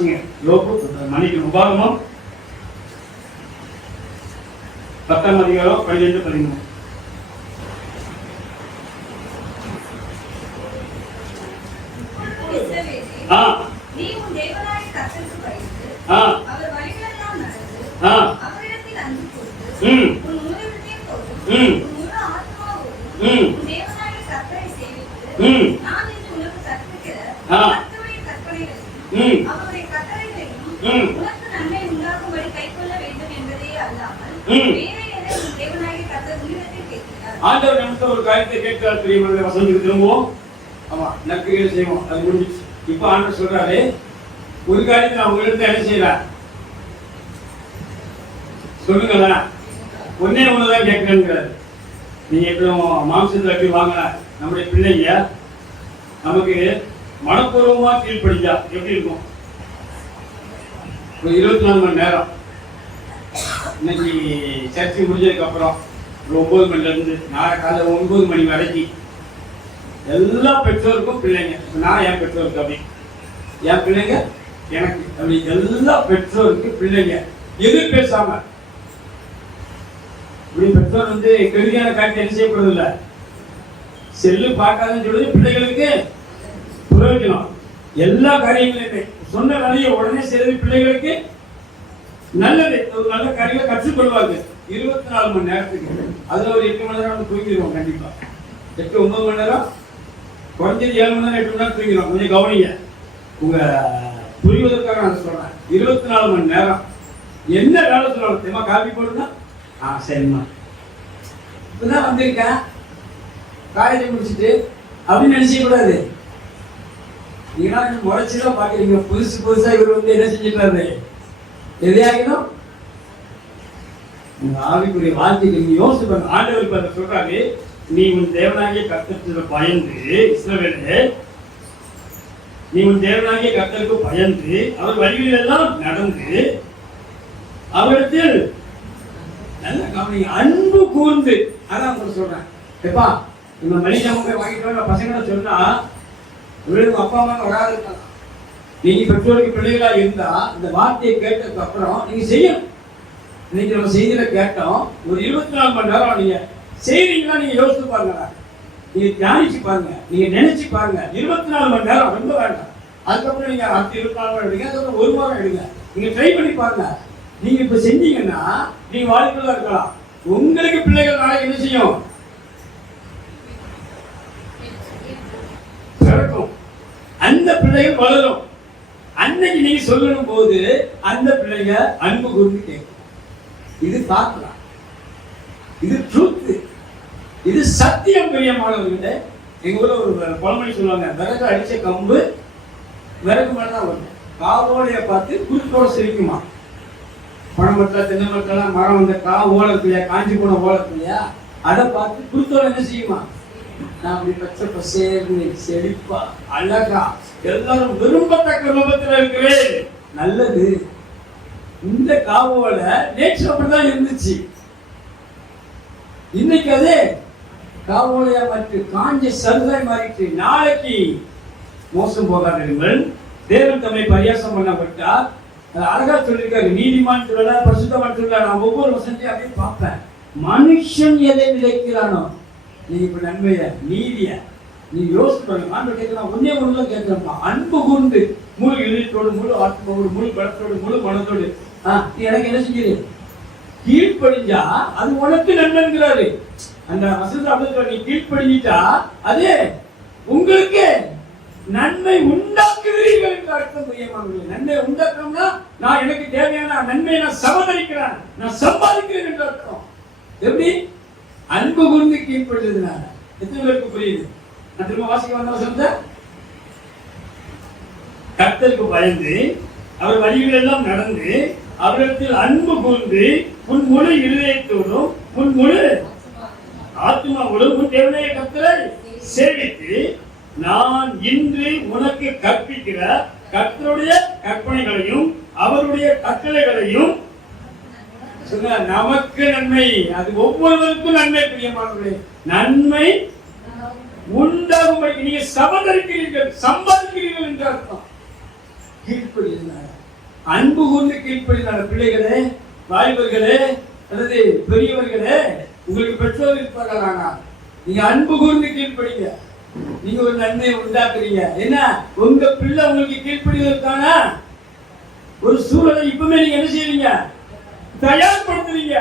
வாசிங்க. யோபு மன்னிக்கணும், உபாகமம் 10ஆம் அதிகாரம் 12-13. நீ உன் தேவனாகிய கர்த்தருக்கு பயந்து அவர் வழிகளெல்லாம் நடந்து அவரிடத்தில் அன்பு கூர்ந்து உன் முழு இதயத்தோடும் உன் முழு ஆத்துமாவோடும் உன் தேவனாகிய கர்த்தரை சேவித்து நான் இன்று உனக்கு கற்பிக்கிற கர்த்தருடைய கற்பனைகளையும் அவருடைய கட்டளைகளையும் உனக்கு நன்மை உண்டாகும்படி கைக்கொள்ள வேண்டும் என்பதே அல்லாமல் வேற எதை உன் தேவனாகிய கர்த்தர் உன்னிடத்தில் கேட்கிறார். ஆண்டவர் நமக்கு ஒரு காரியத்தை கேட்கிறார். பிரியமான வசனத்துக்கு திரும்புவோம். ஆமா, நற்கிரியை செய்வோம். அது முடிஞ்சிச்சு. இப்ப ஆண்டவர் சொல்றாரு, ஒரு காரியத்தை நான் உங்களிடத்துல என்ன செய்யறேன் சொல்லுங்களா, ஒன்னே ஒண்ணுதான் கேட்கிறேங்கிறாரு. நீங்க எப்படியும் மாம்சத்துல எப்படி வாங்க, நம்முடைய பிள்ளைங்க நமக்கு மனப்பூர்வமா கீழ்படிஞ்சா எப்படி இருக்கும்? ஒரு 24 மணி நேரம் இன்னைக்கு சர்ச்சை முடிஞ்சதுக்கு அப்புறம் ஒரு 9 மணில இருந்து நாளை காலையில் 9 மணி வரைக்கும் எல்லா பெற்றோருக்கும் பிள்ளைங்க, நான் என் பெற்றோருக்கு அப்படி, என் பிள்ளைங்க எனக்கு அப்படி, எல்லா பெற்றோருக்கு பிள்ளைங்க எதுவும் பேசாம இப்படி பெற்றோர் வந்து கெடுதியான காரியத்தை என்ன செய்யப்படுறது இல்லை, செல்லு பார்க்காதுன்னு சொல்றது பிள்ளைகளுக்கு பிரயோஜனம். எல்லா காரியங்களுமே சொன்ன வேலையை உடனே செய்வது பிள்ளைகளுக்கு நல்லது. ஒரு நல்ல காரியங்களை கற்றுக்கொள்வாங்க. 24 மணி நேரத்துக்கு அதுல ஒரு 8 மணி நேரம் தூங்கிடுவோம். கண்டிப்பா 8-9 மணி நேரம், குறைஞ்சது 7 மணி நேரம் 8 மணி நேரம் தூங்கிடும். கொஞ்சம் கவனிங்க, உங்க புரிவதற்காக நான் சொல்றேன். 24 மணி நேரம் என்ன வேலை சொல்லணும் தெரியுமா? காப்பி போடுங்க, சரிம்மா இப்பதான் வந்திருக்கேன் காலேஜ் முடிச்சுட்டு அப்படின்னு நினைச்ச கூடாது. நீங்களா முறைச்சுதான் பாக்குறீங்க, புதுசு புதுசா இவர் வந்து என்ன செஞ்சுட்டாரு, எதையாகிடும் உங்க ஆவிக்குரிய வாழ்க்கைக்கு நீங்க யோசிச்சு பாருங்க. ஆண்டவர் இப்ப சொல்றாரு, நீ உன் தேவனாகிய கர்த்தருக்கு பயந்து, இஸ்ரவேலே நீ உன் தேவனாகிய கர்த்தருக்கு பயந்து அவர் வழிகளில் எல்லாம் நடந்து அவரிடத்தில் நல்ல கவனிங்க, அன்பு கூர்ந்து. அதான் உங்களுக்கு சொல்றேன். எப்பா இந்த மளிகை போய் வாங்கிட்டு பசங்களை சொன்னா இவருக்கு அப்பா அம்மா வராது இருக்கலாம். நீங்க பெற்றோருக்கு பிள்ளைகளா இருந்தா இந்த வார்த்தையை கேட்டதுக்கு அப்புறம் நீங்க செய்யணும். இன்னைக்கு நம்ம செய்தியில கேட்டோம், ஒரு 24 மணி நேரம் நீங்க செய்றீங்களா? நீங்க யோசிச்சு பாருங்க, நீங்க தியானிச்சு பாருங்க, நீங்க நினைச்சு பாருங்க. 24 மணி நேரம் ரொம்ப வேண்டாம். அதுக்கப்புறம் நீங்க அடுத்த 24 மணி எடுங்க, அதுக்கப்புறம் 1 வாரம் எடுங்க. நீங்க ட்ரை பண்ணி பாருங்க. நீங்க இப்ப செஞ்சீங்கன்னா நீங்க வாழ்க்கையில இருக்கலாம். உங்களுக்கு பிள்ளைகள் நாளைக்கு என்ன செய்யும், பிறக்கும். அந்த பிள்ளைகள் வளரும். அன்னைக்கு நீங்க சொல்லணும் போது அந்த பிள்ளைங்க அன்பு கூர்ந்து கேட்கும். இது பார்க்கலாம், இது ட்ரூத், இது சத்தியம். பிரியமானவர்களே, எங்க ஊர்ல ஒரு பழமொழி சொல்லுவாங்க, விறகு அடிச்ச கம்பு விறகு மேலதான் வரும், காவோடைய பார்த்து குறுக்கோட சிரிக்குமா. பனைமரத்துல தென்னை மரத்தெல்லாம் மரம் வந்த ஓலை இருக்கு இல்லையா, காஞ்சி போன ஓலை இருக்கு இல்லையா, அதை பார்த்து குறுக்கோட என்ன செய்யுமா, நான் அப்படி பச்சை பசேர்னு செழிப்பா அழகா எல்லாரும் விரும்பத்தக்க ரூபத்துல இருக்கிறேன். நல்லது. இந்த காவோல நேற்று அப்படிதான் இருந்துச்சு, இன்னைக்கு அதே காவோலையா மாற்றி காஞ்ச சருகாய் மாறிட்டு. நாளைக்கு மோசம் போகாதீர்கள், தேவன் தம்மை பரியாசம் பண்ணப்பட்டார். அழகா சொல்லியிருக்காரு, நீதிமான் சொல்லல, பரிசுத்தமான் சொல்லல. நான் ஒவ்வொரு வசனத்தையும் அப்படியே பார்ப்பேன். மனுஷன் எதை விதைக்கிறானோ, நீ இப்ப நன்மைய நீதிய நீ யோசிச்சு பாருங்க. ஆண்டு கேட்கலாம், ஒன்னே ஒண்ணுல கேட்கிறப்பா, அன்பு கூர்ந்து முழு இதயத்தோடு, முழு ஆத்மாவோடு, முழு பலத்தோடு, முழு மனத்தோடு நீ எனக்கு என்ன செஞ்சு கீழ்ப்படிஞ்சா அது உனக்கு நன்மைங்கிறாரு. அந்த வசனத்தை அப்படி நீ கீழ்ப்படிஞ்சிட்டா அதே உங்களுக்கு நன்மை உண்டாக்குகிறீர்கள் என்று அர்த்தம். புரியமானவர்களே, நன்மை உண்டாக்கணும்னா நான் எனக்கு தேவையான நன்மையை நான் சம்பாதிக்கிறேன், நான் சம்பாதிக்கிறேன் என்று அர்த்தம். எப்படி? அன்பு கூர்ந்து கீழ்ப்படுறதுனால. எத்தனை பேருக்கு புரியுது? நான் திரும்ப வாசிக்க வந்த வசனத்தை, கர்த்தருக்கு பயந்து அவர் வழிகள் எல்லாம் நடந்து அவரிடத்தில் அன்பு கூர்ந்து உன் முழு இருதயத்தோடும் உன் முழு ஆத்மாவோடும் உன் தேவனாகிய கர்த்தரை சேவித்து நான் இன்று உனக்கு கற்பிக்கிற கர்த்தருடைய கற்பனைகளையும் அவருடைய கட்டளைகளையும் சொன்ன நமக்கு நன்மை, அது ஒவ்வொருவருக்கும் நன்மை. பிரியமானவர்களே, நன்மை உண்டாகும்படி நீங்க சம்பாதிக்கிறீர்கள் என்று அர்த்தம். கீழ்ப்படினார். அன்பு கூர்ந்து கீழ்ப்படினார். பிள்ளைகளே, வாலிபர்களே, அல்லது பெரியவர்களே, உங்களுக்கு பெற்றோர் இருப்பார்கள். ஆனால் நீங்க அன்பு கூர்ந்து கீழ்ப்படிங்க. நீங்க ஒரு நன்மையை உண்டாக்குறீங்க. என்ன, உங்க பிள்ளை உங்களுக்கு கீழ்ப்படிவதற்கான ஒரு சூழலை இப்பவுமே நீங்க என்ன செய்றீங்க? தயார்படுத்துறீங்க.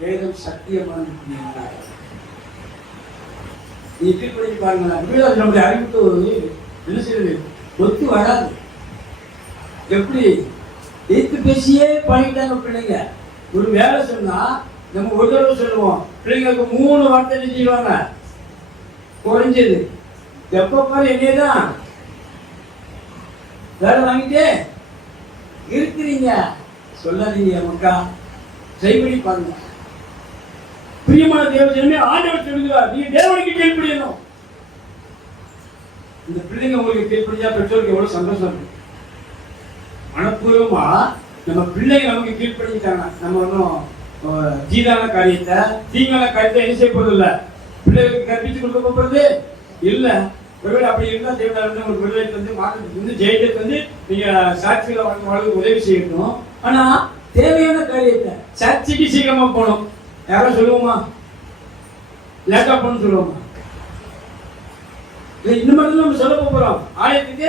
வேதம் சத்தியமான நீ கீழ்ப்படி பாருங்களா. நம்முடைய அறிவுக்கு என்ன செய்யறது ஒத்து வராது. எப்படி எதிர்த்து பேசியே பழகிட்டாங்க பிள்ளைங்க. ஒரு வேலை சொன்னா நம்ம ஒரு தடவை சொல்லுவோம், பிள்ளைங்களுக்கு 3 வார்த்தை செய்வாங்க குறைஞ்சது. எப்ப பாரு என்னதான் வேலை வாங்கிட்டே இருக்கிறீங்க சொல்லாதீங்க. மக்கா ட்ரை பண்ணி பாருங்க. பிரியமான தேவஜனமே, ஆண்டவர் சொல்லுகிறார், நீங்க தேவனுக்கு கீழ்ப்படியணும். இந்த பிள்ளைங்க உங்களுக்கு கீழ்ப்படிஞ்சா பெற்றோருக்கு எவ்வளவு சந்தோஷம் இருக்கு. மனப்பூர்வமா நம்ம பிள்ளைங்க நமக்கு கீழ்ப்படிஞ்சாங்க, நம்ம ஒன்றும் தீதான காரியத்தை தீங்கான காரியத்தை என்ன செய்ய போறது இல்ல, பிள்ளைகளுக்கு கற்பித்து கொடுக்க போறது இல்ல. ஒருவேளை அப்படி இருந்தா தேவையான ஒரு விடுதலை வந்து மாற்றத்துக்கு வந்து ஜெயிக்கிறது வந்து நீங்க சாட்சிகளை வாழ்க்கை உதவி செய்யணும். ஆனா தேவையான காரியத்தை சர்ச்சைக்கு சீக்கிரமா போகணும். யாரும் சொல்லுவோமா? லேட்டா போகணும்னு சொல்லுவோமா? இந்த மாதிரி நம்ம சொல்ல போறோம். ஆலயத்துக்கு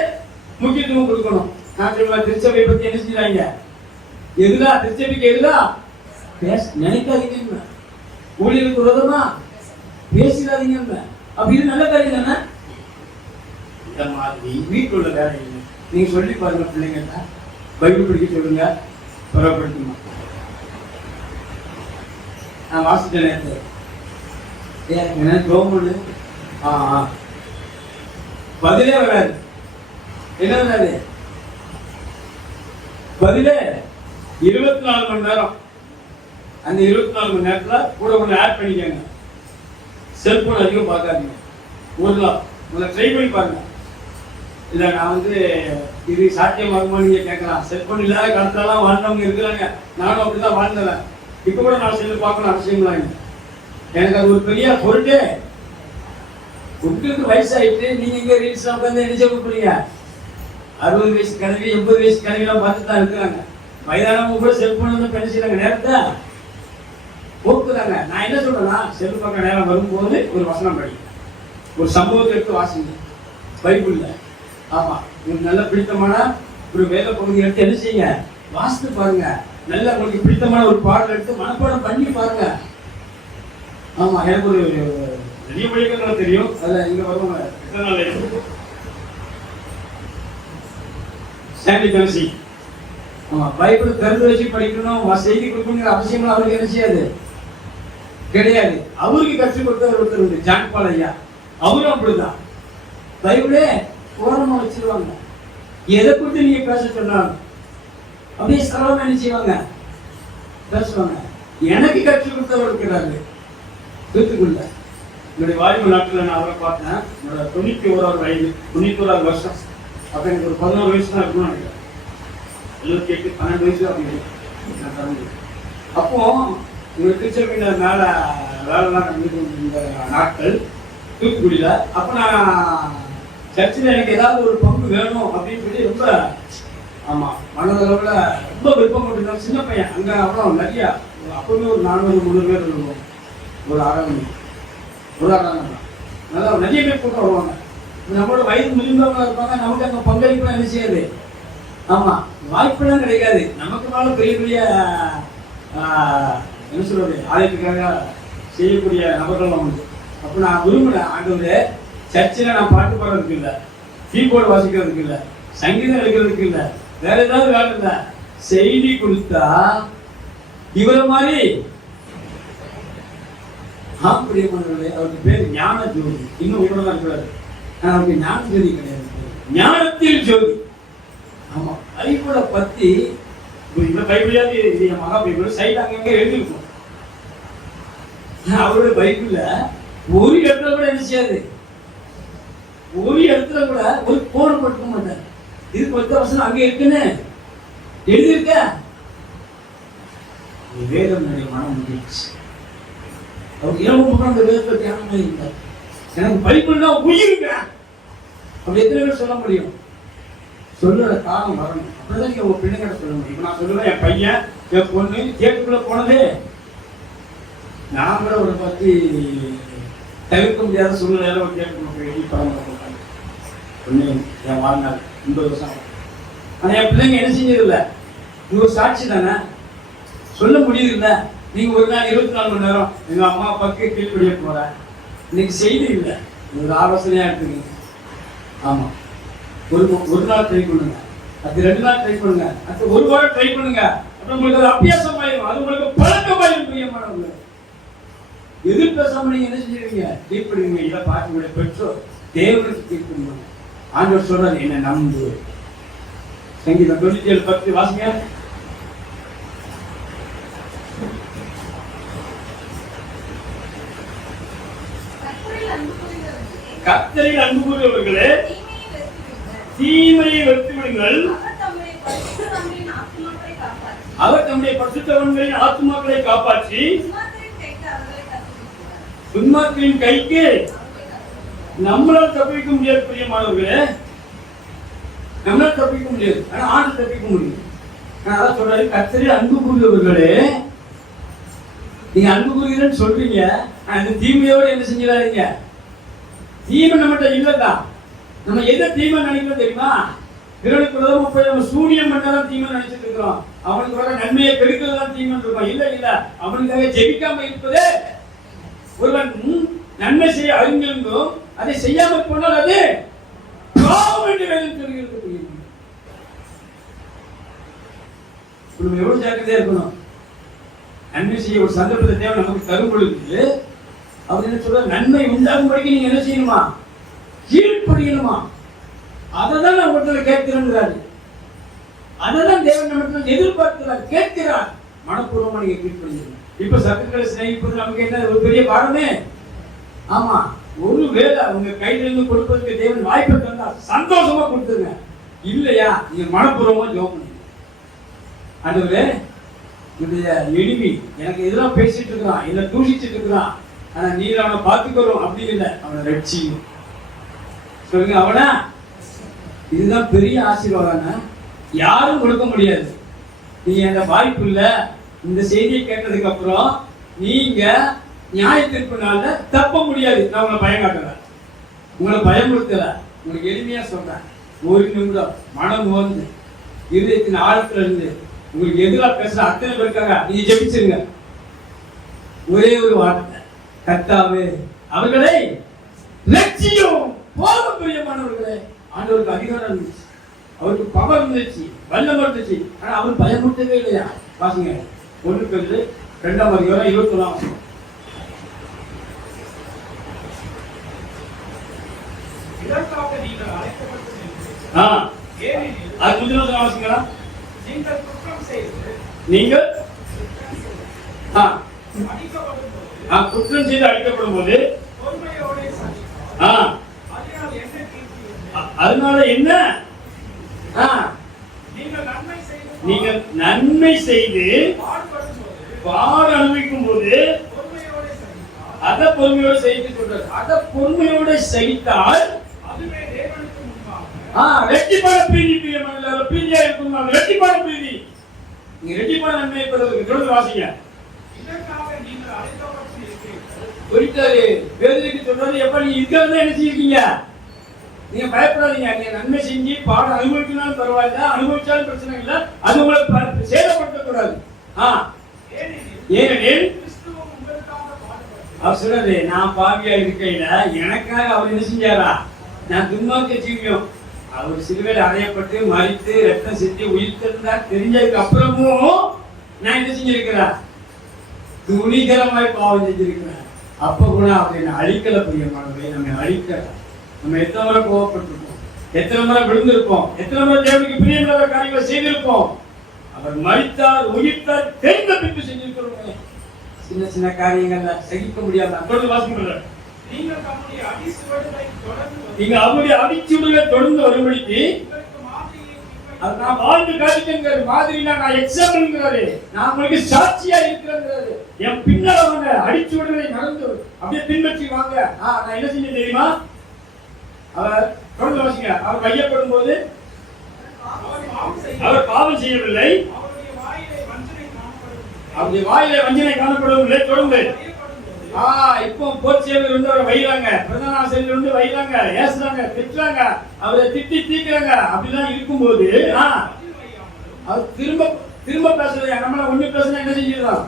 முக்கியத்துவம் கொடுக்கணும். நான் சொல்லுவேன், திருச்சபையை பத்தி என்ன செய்யறாங்க? எதுதா திருச்சபைக்கு எதுதா பேச நினைக்காதீங்க. ஊழியருக்கு விரோதமா பேசிடாதீங்க. அப்படி இது நல்ல காரியம் தானே. இந்த மாதிரி வீட்டுள்ள வேலை நீங்க சொல்லி பாருங்க. பிள்ளைங்க பைபிள் படிக்க சொல்லுங்க, பரவப்படுத்துமா. நான் வாசித்த நேரத்தில் கவர்மெண்ட் பதிலே வராது. என்ன வராது? பதிலே 24 மணி நேரம். அந்த 24 மணி நேரத்துல கூட கொஞ்சம் ஆட் பண்ணிக்கங்க. செல்போன் அதிகம் பார்க்காதீங்க. முதல்ல ட்ரை பண்ணி பாருங்க. இல்ல நான் வந்து இது சாத்தியமாகுமா நீங்க கேட்கலாம். செல்போன் இல்லாத காலத்துலாம் வாழ்ந்தவங்க இருக்கிறாங்க. நானும் அப்படிதான் வாழ்ந்தேன். இப்ப கூட நான் செல்லு பார்க்கணும் அவசியம்லாம். எனக்கு அது ஒரு பெரிய பொருட்டே. உங்களுக்கு வயசாயிட்டு நீங்க இங்க ரீல்ஸ் உட்காந்து என்ன செய்ய போறீங்க? 60 வயசு கல்வி 80 வயசு கல்வியெல்லாம் பார்த்து தான் இருக்கிறாங்க. வயதானவங்க கூட செல்போன் வந்து என்ன செய்யறாங்க? நேரத்தை போக்குறாங்க. நான் என்ன சொல்றேன்னா, செல்லு பார்க்க நேரம் வரும்போது ஒரு வசனம் படி, ஒரு சம்பவத்தை எடுத்து வாசிங்க பைபிள்ல. ஆமா, உங்களுக்கு நல்ல பிடித்தமான ஒரு வேத பகுதி எடுத்து என்ன செய்யுங்க? வாசித்து பாருங்க. நல்ல உங்களுக்கு பிடித்தமான ஒரு பாடல் எடுத்து மனப்பாடம் பண்ணி பாருங்க. ஆமா, எனக்கு ஒரு நிறைய படிக்கிறது தெரியும். அதுல இங்க வருவாங்க சாண்டி பென்சி. ஆமா, பைபிள் திறந்து வச்சு படிக்கணும், செய்தி கொடுக்கணுங்கிற அவசியம் அவருக்கு என்ன செய்யாது கிடையாது. அவருக்கு கற்றுக் கொடுத்தவர் ஒருத்தர் உண்டு, ஜான் பால் ஐயா. அவரும் அப்படிதான் பைபிளே ஓரமா வச்சிருவாங்க. எதை குறித்து நீங்க பேச சொன்னாலும் அப்படியே சரளமா என்ன செய்வாங்க? பேசுவாங்க. எனக்கு கற்றுக் கொடுத்தவர் இருக்கிறாரு தூத்துக்குள்ள. என்னுடைய வாலிப நாட்டில் நான் அவரை பார்த்தேன். என்னோட 91வது வயது, 91வது வருஷம். அப்ப எனக்கு ஒரு 11 வயசு தான் இருக்கணும்னு நினைக்கிறேன். 78 12 வயசு அப்படின்னு. அப்போ இவங்க திருச்சபையில மேல வேலைலாம் நடந்துட்டு இந்த நாட்கள் தூத்துக்குடியில. அப்ப நான் சர்ச்சில் எனக்கு ஏதாவது ஒரு பங்கு வேணும் அப்படின்னு சொல்லி ரொம்ப ஆமா மனதளவுல ரொம்ப விருப்பம் கொண்டிருந்தோம். சின்ன பையன் அங்க அப்புறம் நிறைய அப்பவுமே ஒரு 400-300 பேர் இருக்கும். ஒரு ஆராதனை நல்லா நிறைய பேர் கூட்டம் வருவாங்க. நம்மளோட வயது முதிர்ந்தவங்களா இருப்பாங்க. நமக்கு அங்க பங்களிப்பு என்ன செய்யாது. ஆமா, வாய்ப்பெல்லாம் கிடைக்காது. நமக்கு மேல பெரிய பெரிய என்ன சொல்றது ஆலயத்துக்காக செய்யக்கூடிய நபர்கள் உண்டு. அப்ப நான் விரும்புறேன், ஆண்டவரே சர்ச்சில் நான் பாட்டு பாடுறதுக்கு இல்லை, கீபோர்டு வாசிக்கிறதுக்கு இல்லை, சங்கீதம் எழுக்கிறதுக்கு இல்லை, வேற ஏதாவது வேலை இல்லை, செய்தி கொடுத்தா இவரை மாதிரி ஆப்பிரியமானவர்களே. அவருக்கு பேர் ஞான ஜோதி. இன்னும் இவ்வளவுதான் இருக்கிறாரு. அவருக்கு ஞான ஜோதி கிடையாது, ஞானத்தில் ஜோதி. ஆமா, பைபிளை பத்தி பைபிளாவது மகா பைபிள் சைட் அங்கங்க எழுதிருக்கும். அவருடைய பைபிள்ல ஒரு இடத்துல கூட என்ன செய்யாது, ஒரு இடத்துல கூட ஒரு கோடு போட்டுக்க மாட்டார். இது 10 வருஷம் அங்க இருக்குன்னு எழுதியிருக்க. வேதம் மனம் முடிச்சு அவர் இரவு முகம் அந்த வேதத்தை தியானமே இல்லை. எனக்கு பைபிள்னா உயிருங்க அப்படி எத்தனை பேர் சொல்ல முடியும்? சொல்லுற காலம் வரணும். அப்படிதான் நீங்க உங்க பிள்ளைங்கிட்ட சொல்ல முடியும். இப்ப நான் சொல்லுவேன், என் பையன் என் பொண்ணு கேட்டுக்குள்ள போனதே நான் கூட ஒரு பத்தி தவிர்க்க முடியாத சூழ்நிலையில ஒரு கேட்டுக்குள்ள போய் எழுதி படம் பொண்ணு என் வாழ்நாள் 50 வருஷம். ஆனா என் பிள்ளைங்க என்ன செஞ்சதில்லை. நீங்க ஒரு சாட்சி தானே, சொல்ல முடியுது இல்லை. நீங்க ஒரு நாள் 24 மணி நேரம் எங்க அம்மா அப்பாவுக்கு கீழ்படிய போற இன்னைக்கு செய்தி இல்லை. ஒரு ஆலோசனையா எடுத்துக்கீங்க. ஆமா, ஒரு நாள் ட்ரை பண்ணுங்க, அது 2 நாள் ட்ரை பண்ணுங்க, அது 1 வாரம் ட்ரை பண்ணுங்க. அப்புறம் உங்களுக்கு அது அபியாசமாயிரும், அது உங்களுக்கு பழக்கமாயிரும். பிரியமானவங்க, எதிர் பேசாம நீங்க என்ன செஞ்சிருவீங்க, கீழ்படுவீங்க. இதை பார்க்கக்கூடிய பெற்றோர் தேவனுக்கு கீழ்படுவாங்க. ஆண்டவர் சொல்றாரு, என்ன நம்பு. சங்கீதம் 97:10 வாசிங்க. கர்த்தரில் அன்பு கூறுகிறவர்களே, தீமையை வெறுத்து விடுங்கள். அவர் தம்முடைய பரிசுத்தவான்களின் ஆத்துமாக்களை காப்பாற்றி துன்மார்க்கரின் கைக்கு நம்மளால் தப்பிக்க முடியாது. பிரியமானவர்களே, நம்மளால் தப்பிக்க முடியாது, ஆனா ஆண்டு தப்பிக்க முடியும். அதான் சொல்றாரு, கர்த்தரில் அன்பு கூறுகிறவர்களே, நீங்க அன்பு கூறுகிறேன்னு சொல்றீங்க, அந்த தீமையோடு என்ன செஞ்சிடாதீங்க. தீமை நம்மகிட்ட இல்லதான். நம்ம எதை தீமை நினைக்கிறோம் தெரியுமா? பிறனுக்கு விரோதமா போய் நம்ம சூனியம் பண்ணதான் தீமை நினைச்சிட்டு இருக்கிறோம். அவனுக்கு வர நன்மையை கெடுக்கிறதான் தீமை இருக்கோம். இல்ல இல்ல, அவனுக்காக ஜெபிக்காம இருப்பதே. ஒருவன் நன்மை செய்ய அறிந்திருந்தும் அதை செய்யாமல் போனால் அது பாவம் என்று வேதம் சொல்கிறது. நம்ம எவ்வளவு ஜாக்கிரதையா இருக்கணும். நன்மை செய்ய ஒரு சந்தர்ப்பத்தை தேவை நமக்கு தரும் பொழுது அவர் என்ன சொல்ற, நன்மை உண்டாகும் வரைக்கும் நீங்க என்ன செய்யணுமா, கீழ்ப்படியணுமா. அதைதான் நான் ஒருத்தர் கேட்கிறேன். அதைதான் தேவன் நம்ம எதிர்பார்க்கிறார், கேட்கிறார். மனப்பூர்வமா நீங்க கீழ்ப்படியணும். இப்ப சத்துக்களை சிநேகிப்பது நமக்கு என்ன ஒரு பெரிய பாடமே. ஆமா, ஒரு வேளை உங்க கையில இருந்து கொடுப்பதற்கு தேவன் வாய்ப்பை தந்தா சந்தோஷமா கொடுத்துருங்க. இல்லையா, நீங்க மனப்பூர்வமா ஜெபம் பண்ணுங்க. ஆண்டவரே, என்னுடைய எளிமை எனக்கு எதிராக பேசிட்டு இருக்கிறான், என்ன தூஷிச்சுட்டு இருக்கிறான், ஆனா நீர் அவனை பார்த்துக்கிறோம் அப்படி இல்லை, அவனை ரட்சியும் சொல்லுங்க. அவனா இதுதான் பெரிய ஆசீர்வாதம், யாரும் கொடுக்க முடியாது. நீங்க அந்த வாய்ப்பு இல்ல. இந்த செய்தியை கேட்டதுக்கு அப்புறம் நீங்க நியாயத்திற்குனால தப்ப முடியாது. நான் உங்களை பயம் காட்டல, உங்களை பயமுறுத்தல, உங்களுக்கு எளிமையா சொல்றேன். ஒரு நிமிடம் மனம் வந்து இருதயத்தின் ஆழத்துல இருந்து உங்களுக்கு எதிராக பேசுற அத்தனை பேருக்காக நீங்க ஜெபிச்சிருங்க. ஒரே ஒரு வார்த்தை, கர்த்தாவே அவர்களை லட்சியம் போதும். பிரியமானவர்களே, ஆண்டவருக்கு அதிகாரம் இருந்துச்சு, அவருக்கு பவர் இருந்துச்சு, வல்லமை இருந்துச்சு, ஆனா அவர் பயமுறுத்தவே இல்லையா. பாருங்க, 1 Pétரு 2:21. இதற்காக நீங்கள் அழைக்கப்பட்டீர்கள். அது முதல்ல வாசிங்களா. நீங்கள் குற்றம் செய்து குற்றம் செய்து அழிக்கப்படும் போது அதனால என்ன, நீங்கள் நன்மை செய்து பாடு அனுபவிக்கும் போது அத பொறுமையோடு செய்து சொல்றாரு. அத பொறுமையோடு செய்தால் ரெட்டிப்பான பிரீதி. பிரீதியா இருக்கும், ரெட்டிப்பான பிரீதி. நீங்க ரெட்டிப்பான நன்மை பெறுவதற்கு தொடர்ந்து வாசிங்க. சொல்றாரு, எப்ப நீங்க இருக்கிறத என்ன செய்யிருக்கீங்க, நீங்க பயப்படாதீங்க. நீங்க நன்மை செஞ்சு பாடம் அனுபவிக்கணும் பரவாயில்ல, அனுபவிச்சாலும் பிரச்சனை இல்லை, அது உங்களுக்கு சேதப்படுத்தக்கூடாது. ஏனெனில் அவர் சொல்றாரு, நான் பாவியா இருக்கையில எனக்காக அவர் என்ன செஞ்சாரா, நான் துன்மார்க்க ஜீவியம், அவர் சிலுவையில் அறையப்பட்டு மரித்து ரத்தம் செஞ்சு உயிர்த்திருந்தார் தெரிஞ்சதுக்கு அப்புறமும் நான் என்ன செஞ்சிருக்கிறேன், துணிகரமாய் பாவம் செஞ்சிருக்கிறேன். அப்ப கூட அவர் என்னை அழிக்கல. பிரியமானவர்களே, நம்ம அழிக்கல. நம்ம எத்தனை முறை கோவப்பட்டிருப்போம், எத்தனை முறை விழுந்திருப்போம், எத்தனை முறை தேவனுக்கு பிரியமில்லாத காரியங்களை செய்திருப்போம். அவர் மரித்தார், உயிர்த்தார் தெரிந்த பின்பு செஞ்சிருக்கிறோம். சின்ன சின்ன காரியங்கள்ல சகிக்க முடியாத நீங்க அவருடைய அடிச்சுடுகளை தொடர்ந்து வரும்படிக்கு நான் வாழ்ந்து காட்டிட்டேங்கிறாரு. மாதிரினா நான் எக்ஸாம்பிள்ங்கிறாரு, நான் உங்களுக்கு சாட்சியா இருக்கிறேங்கிறாரு. என் பின்னால் அவங்க அடிச்சுடுகளை நடந்து அப்படியே பின்பற்றி வாங்க. நான் என்ன செஞ்சேன் தெரியுமா, அவர் தொடர்ந்து வாசிங்க. அவர் கையப்படும் போது அவர் பாவம் செய்யவில்லை. அவருடைய வாயிலே வஞ்சனை காணப்படவில்லை. அவருடைய வாயிலே வஞ்சனை காணப்படவில்லை. தொடர்ந்து இப்போ போர்ச்சேவர் வந்து அவரை வைறாங்க, பிரதான ஆசிரியர் வந்து வைறாங்க, ஏசுறாங்க, திட்டுறாங்க, அவரை திட்டி தீக்குறாங்க. அப்படிலாம் இருக்கும்போது அவர் திரும்ப பேசுறது நம்மள ஒண்ணு பேசுனா என்ன செஞ்சிடலாம்?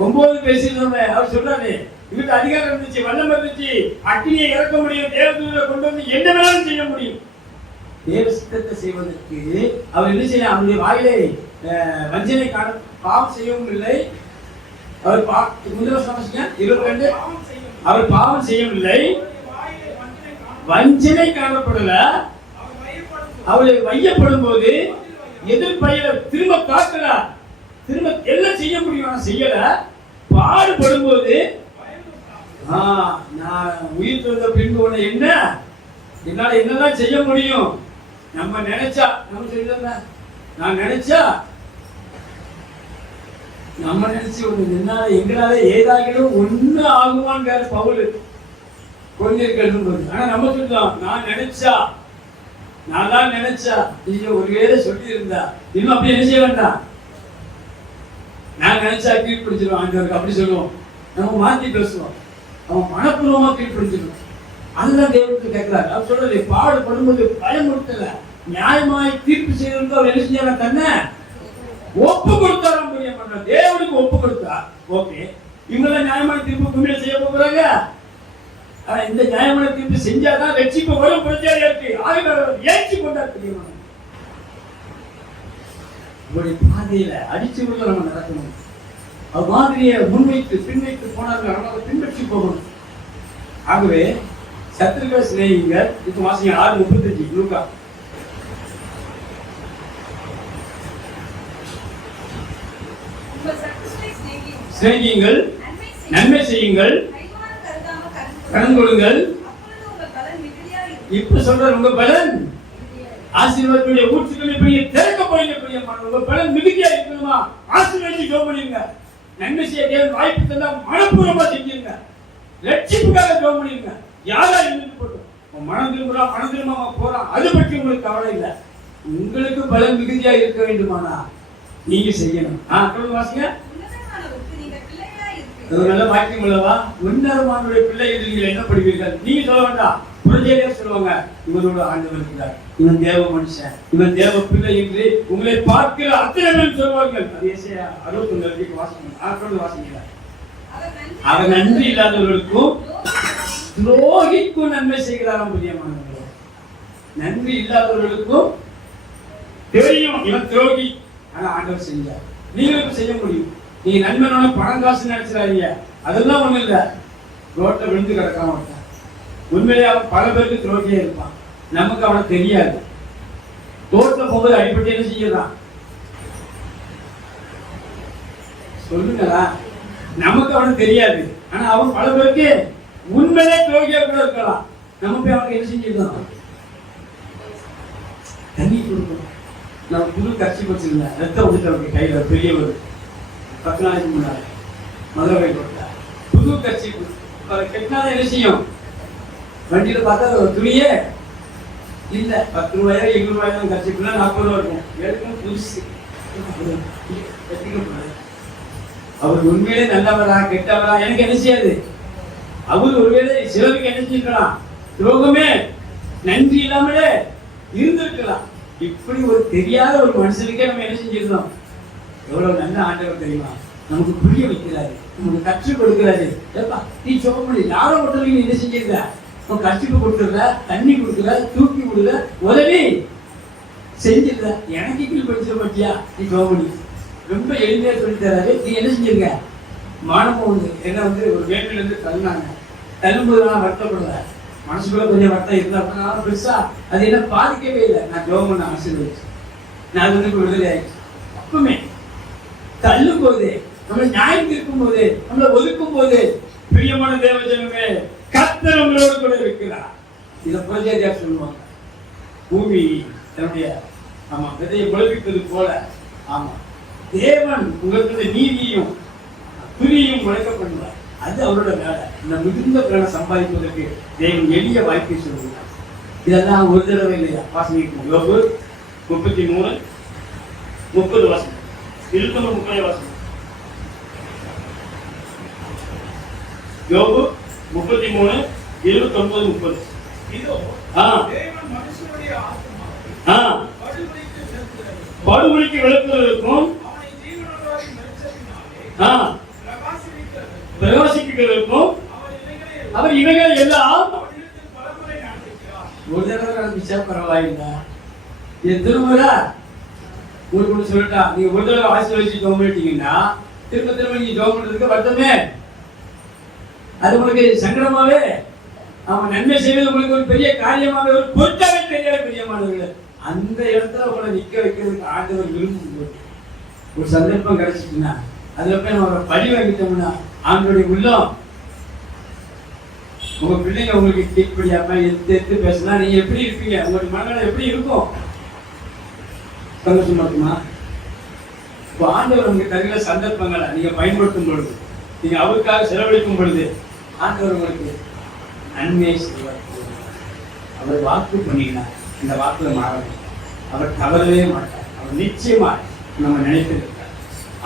9 பேசியிருந்தோம். அவர் சொல்றாரு, இவருக்கு அதிகாரம் இருந்துச்சு, வல்லமை இருந்துச்சு, அக்னியை இறக்க முடியும், தேவதூதரை கொண்டு வந்து என்ன வேணாலும் செய்ய முடியும். தேவ சித்தத்தை செய்வதற்கு அவர் என்ன செய்யலாம்? அவருடைய வாயிலே வஞ்சனை காண பாவம் செய்யவும் இல்லை. அவர் முதல் சமஸ்க 22 அவர் பாவம் செய்யவில்லை, வஞ்சனை காணப்படல. அவரை வையப்படும் போது எதிர்ப்பையில திரும்ப காக்கிறார், திரும்ப எல்லாம் செய்ய முடியும், செய்யல. பாடுபடும் போது நான் உயிர் தந்த பின்பு உன்னை என்ன என்னால என்னதான் செய்ய முடியும்? நம்ம நினைச்சா நம்ம சொல்ல, நான் நினைச்சா நம்ம நினைச்சு என்னால எங்களால ஏதாகிலும் ஒண்ணு ஆகுமான்ங்கிற பவுல் கொஞ்சம். ஆனா நம்ம சொல்றோம், நான் நினைச்சா, நான் தான் நினைச்சா, நீங்க ஒருவேளை சொல்லி இருந்தா இன்னும் அப்படி என்ன செய்ய வேண்டாம். நான் நினைச்சா கீழ்பிடிச்சிருவோம் ஆண்டவருக்கு, அப்படி சொல்லுவோம். நம்ம மாத்தி பேசுவோம், அவன் மனப்பூர்வமா கீழ்பிடிச்சிருவோம். அதுதான் தேவனுக்கு கேட்கிறாரு. அவர் சொல்றது, பாடுபடும்போது பயமுறுத்தல, நியாயமாய் தீர்ப்பு செய்திருந்தா அவர் என்ன செஞ்சாங்க? தன்னை ஒப்பு கொடுத்தாராம். தேவனுக்கு ஒப்பு கொடுத்தா ஓகே, இவங்க நியாயமான தீர்ப்பு பூமியில செய்ய போகிறாங்க. ஆனா இந்த நியாயமான தீர்ப்பு செஞ்சாதான் ரட்சிப்பு வரும். பிரச்சனை இருக்கு, ஆகியோர் ஏற்றி கொண்டார். தெரியுமா, உங்களுடைய பாதையில அடிச்சு உள்ள நம்ம நடக்கணும். அது மாதிரியை முன்வைத்து பின்வைத்து போனார்கள், நம்ம பின்பற்றி போகணும். ஆகவே சத்துருக்களை சிநேகிங்க. இப்ப வாசிங்க 6:35 லூக்கா. சிநேகியுங்கள், நன்மை செய்யுங்கள், கடன் கொடுங்கள். இப்ப சொல்ற உங்க பலன் ஆசீர்வாதத்துடைய ஊற்றுக்கள் இப்படி திறக்க போறீங்க. உங்க பலன் மிகுதியா இருக்கணுமா? ஆசீர்வாதத்தை ஜெபம் பண்ணுங்க. நன்மை செய்ய தேவன் வாய்ப்பு தந்தா மனப்பூர்வமா செஞ்சுங்க. ரட்சிப்புக்காக ஜெபம் பண்ணுங்க. யாரா இருந்து போட்டோம், மனம் திரும்ப போறான், அதை பற்றி உங்களுக்கு கவலை இல்லை. உங்களுக்கு பலன் மிகுதியா இருக்க வேண்டுமானா நீங்க செய்யணும். வாசிங்க. நல்ல வாக்கியம் உள்ளவா? உன்னதமானுடைய பிள்ளைகள் நீங்கள் என்ன படிப்பீர்கள்? நீங்க சொல்ல வேண்டாம், புரட்சியிலே சொல்லுவாங்க, இவனோட ஆண்டவர் இருக்கிறார், இவன் தேவ மனுஷன், இவன் தேவ பிள்ளை என்று உங்களை பார்க்கிற அத்தனை பேர் சொல்வார்கள். அது ஏசாயா 61 வாசிக்கணும். வாசிங்க. அவர் நன்றி இல்லாதவர்களுக்கும் துரோகிக்கும் நன்மை செய்கிறாராம். பிரியமானவர்களே, நன்றி இல்லாதவர்களுக்கும் தெரியும் இவன் துரோகி, ஆனா ஆண்டவர் செஞ்சார். நீங்களும் செய்ய முடியும். நீங்க நண்பனோட பணம் காசு நினைச்சிடாதீங்க, அதெல்லாம் ஒண்ணு இல்ல. ரோட்ல விழுந்து கிடக்காம இருக்கான், உண்மையிலே அவன் பல பேருக்கு துரோகியா இருப்பான், நமக்கு அவனை தெரியாது. ரோட்ல போகும்போது அடிப்பட்டு என்ன செய்யறான் சொல்லுங்களா? நமக்கு அவனுக்கு தெரியாது, ஆனா அவன் பல பேருக்கு உண்மையிலே துரோகியா கூட இருக்கலாம். நம்ம போய் அவனுக்கு என்ன செஞ்சிருக்கோம்? தண்ணி கொடுக்கணும். நம்ம புது கட்சி வச்சிருந்தா ரத்தம் விட்டு கையில பெரியவர் 10 நாளைக்கு முன்னாடி மதுரை கொடுத்தா புது கட்சி கட்டினாதான் என்ன செய்யும்? வண்டியில பார்த்தா ஒரு துணியே இல்ல. 10 ரூபாயோ 7 ரூபாயும் கட்சிக்குள்ள 40 ரூபா இருக்கும். எடுக்கணும் புதுசு. அவர் உண்மையிலே நல்லவரா கெட்டவரா எனக்கு என்ன செய்யாது? அவர் ஒருவேளை சிலருக்கு என்ன செஞ்சிருக்கலாம்? துரோகமே நன்றி இல்லாமலே இருந்திருக்கலாம். இப்படி ஒரு தெரியாத ஒரு மனுஷனுக்கே நம்ம என்ன செஞ்சிருந்தோம்? எவ்வளவு நல்ல ஆண்டவர் தெரியுமா? நமக்கு புரிய வைக்கிறாரு, நமக்கு கற்றுக் கொடுக்கிறாரு. ஏப்பா நீ சொல்ல முடியும், யாரோ மட்டும் நீங்க என்ன செஞ்சிருக்க? கற்றுக்கு கொடுத்துருல, தண்ணி கொடுக்கல, தூக்கி கொடுக்கல, உதவி செஞ்சிருக்க. எனக்கு கீழ் படிச்சிட மாட்டியா? நீ சொல்ல முடியும். ரொம்ப எளிமையா சொல்லி தராரு. நீ என்ன செஞ்சிருக்க? மானமும் உண்டு. என்ன ஒரு வேட்டில இருந்து தள்ளினாங்க. தள்ளும்போது நான் வருத்தப்படல, மனசுக்குள்ள கொஞ்சம் வருத்தம் இருந்தா பெருசா அது என்ன பாதிக்கவே இல்லை. நான் ஜோம் பண்ண ஆசீர்வதிச்சு, நான் அது விடுதலை ஆயிடுச்சு. அப்பவுமே தள்ளும் போது, நம்மளை நியாயம் தீர்க்கும் போது, நம்மளை ஒதுக்கும் போது, பிரியமான தேவஜனமே கர்த்தர் உங்களோடு கூட இருக்கிறார். இதை புரட்சியா சொல்லுவாங்க. பூமி தன்னுடைய விதையை முளைப்பிப்பது போல தேவன் உங்களுக்கு நீதியும் துணியும் முளைக்க பண்ணுவார். அது அவரோட வேலை. இந்த மிகுந்த பலனை சம்பாதிப்பதற்கு தேவன் எளிய வாய்ப்பை சொல்லுவார். இதெல்லாம் ஒரு தடவை இல்லையா? வாசிக்க யோபு 33, 30 வசனம். இருபத்தி 30 வசனம். யோபு 33, 29, 30. இதோ ஆ தேவன் மனுஷனுடைய ஆத்துமாவை ஆ படுகொலிக்கு செலுத்துகிறது. படுகொலிக்கு விளக்குவதற்கும் அவனை ஜீவனுள்ளவரின் வெளிச்சத்தினாலே ஆ பிரகாசிக்கிறது. பிரகாசிக்கிறதற்கும் அவர் இவைகளை அவர் இவைகள் எல்லாம் அவனிடத்தில் பலமுறை நடந்திருக்கிறார். ஒரு தடவை நடந்துச்சா பரவாயில்லை. எத்தனை முறை உங்களுக்கு ஒன்று சொல்லிட்டா, நீங்க ஒரு தடவை ஆசீர்வதிச்சு ஜோம் பண்ணிட்டீங்கன்னா திரும்ப திரும்ப நீங்க ஜோம் பண்றதுக்கு வருத்தமே, அது உங்களுக்கு சங்கடமாவே, அவன் நன்மை செய்வது உங்களுக்கு ஒரு பெரிய காரியமாக, ஒரு பொருட்டாவே தெரியாத பெரியமானவர்கள். அந்த இடத்துல உங்களை நிக்க வைக்கிறதுக்கு ஆண்டவர் விரும்பும் ஒரு சந்தர்ப்பம் கிடைச்சிட்டுன்னா அதுல போய் நம்ம பழி வாங்கிட்டோம்னா ஆண்டோடைய உள்ளம், உங்க பிள்ளைங்க உங்களுக்கு கீழ்படியாம எடுத்து பேசினா நீங்க எப்படி இருப்பீங்க? உங்களுடைய மனநிலை எப்படி இருக்கும்? சந்தோஷமா இருக்குமா? இப்போ ஆண்டவர் உங்களுக்கு தருகிற சந்தர்ப்பங்களை நீங்க பயன்படுத்தும் பொழுது, நீங்க அவருக்காக செலவழிக்கும் பொழுது ஆண்டவர் உங்களுக்கு நன்மையை செய்வார். அவர் வாக்கு பண்ணினார், இந்த வாக்குல மாறணும். அவர் தவறவே மாட்டார். அவர் நிச்சயமா நம்ம நினைத்திருக்கிறார்,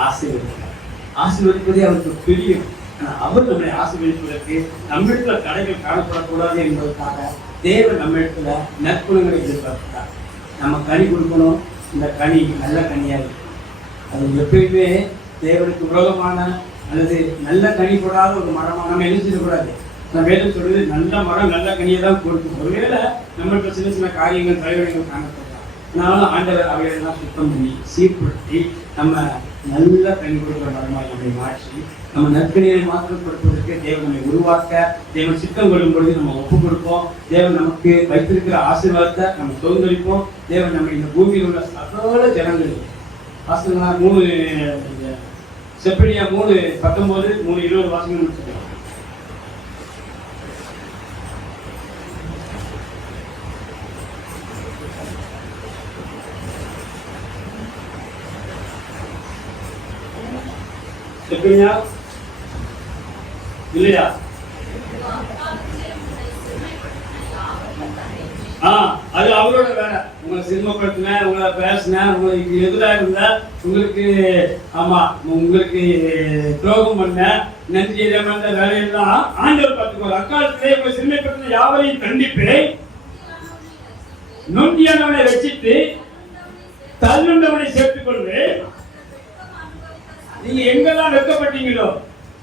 ஆசீர்வதிக்கிறார். ஆசீர்வதிப்பதே அவருக்கு பிரியும். ஆனால் அவர் நம்மை ஆசீர்வதிப்பதற்கு நம்மிடத்துல தடைகள் காணப்படக்கூடாது என்பதற்காக தேவன் நம்ம இடத்துல நற்குணங்களை எதிர்பார்க்கிறார். நம்ம கனி கொடுக்கணும். இந்த கனி நல்ல கனியாக இருக்கும். அது எப்பயுமே தேவனுக்கு விரோதமான அல்லது நல்ல கனி போடாத ஒரு மரமாக நம்ம என்ன செய்யக்கூடாது. நம்ம வேதம் சொல்றது நல்ல மரம் நல்ல கனியை தான் கொடுக்கும். ஒருவேளை நம்மளுக்கு சின்ன சின்ன காரியங்கள் தலைவலிகள் காணப்படலாம். அதனால ஆண்டவர் அவைகளெல்லாம் சுத்தம் பண்ணி சீர்படுத்தி நம்ம நல்ல கனி கொடுக்கிற மரமாக நம்மை மாற்றி நம்ம நற்கனியை மாற்றம் கொடுப்பதற்கு தேவன் நம்மை உருவாக்க தேவன் சித்தம் கொள்ளும் பொழுது நம்ம ஒப்பு கொடுப்போம். தேவன் நமக்கு வைத்திருக்கிற ஆசீர்வாதத்தை நம்ம சுதந்திரிப்போம். தேவன் நம்ம இந்த பூமியில் உள்ள சகல ஜனங்கள் வாசகங்களா 3 செப்பனியா 3:19, 3:20 வாசகம் முடிச்சிருக்கோம். செப்பனியா இல்லையா? அது அவரோட வேலை. உங்களை சிரமப்படுத்தின, உங்களை பேசின, உங்களுக்கு எதிராக இருந்த, உங்களுக்கு ஆமா உங்களுக்கு துரோகம் பண்ண, நன்றி அந்த வேலையெல்லாம் ஆண்டவர் பார்த்துக்குவார். அக்காலத்திலே உங்களை சிறுமைப்படுத்தின யாவரையும் கண்டிப்பேன், நொண்டியானவனை ரட்சித்து தள்ளுண்டவனை சேர்த்துக் கொள்வேன். நீங்க எங்கெல்லாம் வெட்கப்பட்டீங்களோ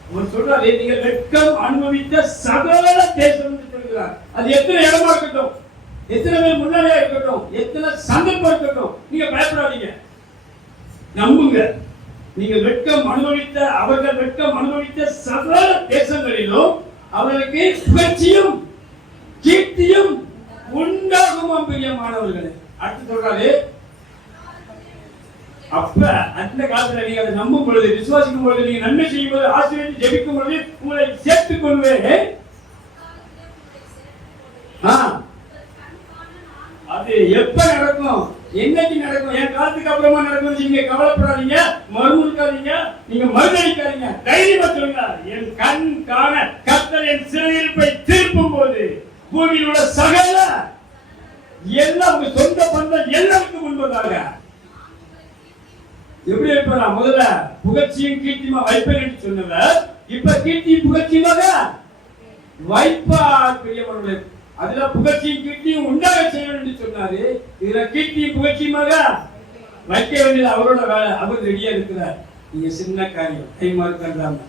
அவர் சொல்றாரு, நீங்க வெட்கம் அனுபவித்த சகல தேசம் என்று சொல்கிறார். அது எத்தனை இடமா இருக்கட்டும், எத்தனை பேர் முன்னாடியா இருக்கட்டும், எத்தனை சந்தர்ப்பம் இருக்கட்டும், நீங்க பயப்படாதீங்க, நம்புங்க. நீங்க வெட்கம் அனுபவித்த, அவர்கள் வெட்கம் அனுபவித்த சகல தேசங்களிலும் அவர்களுக்கு புகழ்ச்சியும் கீர்த்தியும் உண்டாகும் பிரியமானவர்களே. அடுத்து சொல்றாரு, அப்ப அந்த காலத்துல நீங்க அதை நம்பும் பொழுது, விசுவாசிக்கும் பொழுது, நீங்க நன்மை செய்யும் போது, ஆசீர்வதித்து ஜெபிக்கும் பொழுது உங்களை சேர்த்துக் கொள்வேன். அது எப்ப நடக்கும், என்னைக்கு நடக்கும், என் காலத்துக்கு அப்புறமா நடக்கும். நீங்க கவலைப்படாதீங்க, மறுமுறுக்காதீங்க, நீங்க மறுதளிக்காதீங்க, தைரியமா சொல்லுங்க. என் கண் காண கர்த்தர் என் சிறையிருப்பை திருப்பும் போது பூமியில் உள்ள சகல எல்லாம் உங்க சொந்த பந்தம் எல்லாருக்கும் முன்பதாக எப்படி இருப்பாரா? முதல்ல புகழ்ச்சியும் கீர்த்தியுமா வைப்பேன் என்று சொன்னவர் இப்ப கீர்த்தியும் புகழ்ச்சியுமாக வைப்பார். பெரியவர்களே, அதுல புகழ்ச்சியும் கீர்த்தியும் உண்டாக செய்யணும் என்று சொன்னாரு. இதுல கீர்த்தியும் புகழ்ச்சியுமாக வைக்க வேண்டியது அவரோட வேலை. அவர் ரெடியா இருக்கிறார். நீங்க சின்ன காரியம் கைமா இருக்காம,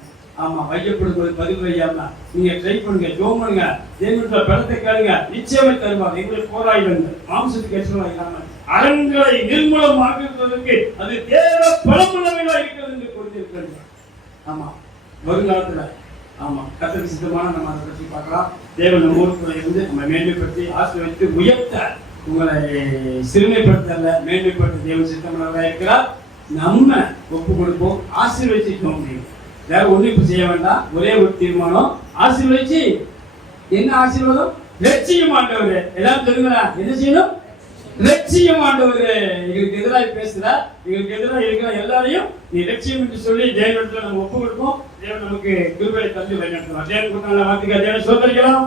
ஆமா வைக்கப்படும்போது பதில் வையாம நீங்க ட்ரை பண்ணுங்க, ஜோம் பண்ணுங்க, தேவனுடைய பலத்தை கேளுங்க, நிச்சயமா தருவாங்க. எங்களுக்கு போராயுங்கள் மாம்சத்துக்கு எச்சமா இல்லாம அரண்களை நிர்மூலமாக்குவதற்கு அது தேவ பலமுள்ளவையா இருக்கிறது என்று கொடுத்திருக்கிறது. ஆமா வருங்காலத்துல ஆமா கர்த்தருக்கு சித்தமான நம்ம அதை பற்றி பார்க்கலாம். தேவன் நம்ம ஊருக்குள்ள இருந்து நம்ம மேன்மைப்படுத்தி ஆசீர்வதித்து உயர்த்த, உங்களை சிறுமைப்படுத்தல மேன்மைப்படுத்த தேவன் சித்தமானவராக இருக்கிறார். நம்ம ஒப்பு கொடுப்போம், ஆசீர்வதிச்சுட்டோம். வேற ஒண்ணு இப்ப செய்ய வேண்டாம், ஒரே ஒரு தீர்மானம், ஆசீர்வதிச்சு என்ன ஆசீர்வாதம்? லட்சியம் ஆண்டவரே. எல்லாரும் சொல்லுங்களா, என்ன செய்யணும்? லட்சியம் ஆண்டவரே. எங்களுக்கு எதிராக பேசுற, எங்களுக்கு எதிராக இருக்கிற எல்லாரையும் நீ லட்சியம் என்று சொல்லி தேவனிடத்துல நம்ம ஒப்பு கொடுப்போம். தேவன் நமக்கு கிருபையை தந்து வழிநடத்துவார். தேவன் கொடுத்த வார்த்தைக்கு தேவனை சோதரிக்கலாம்.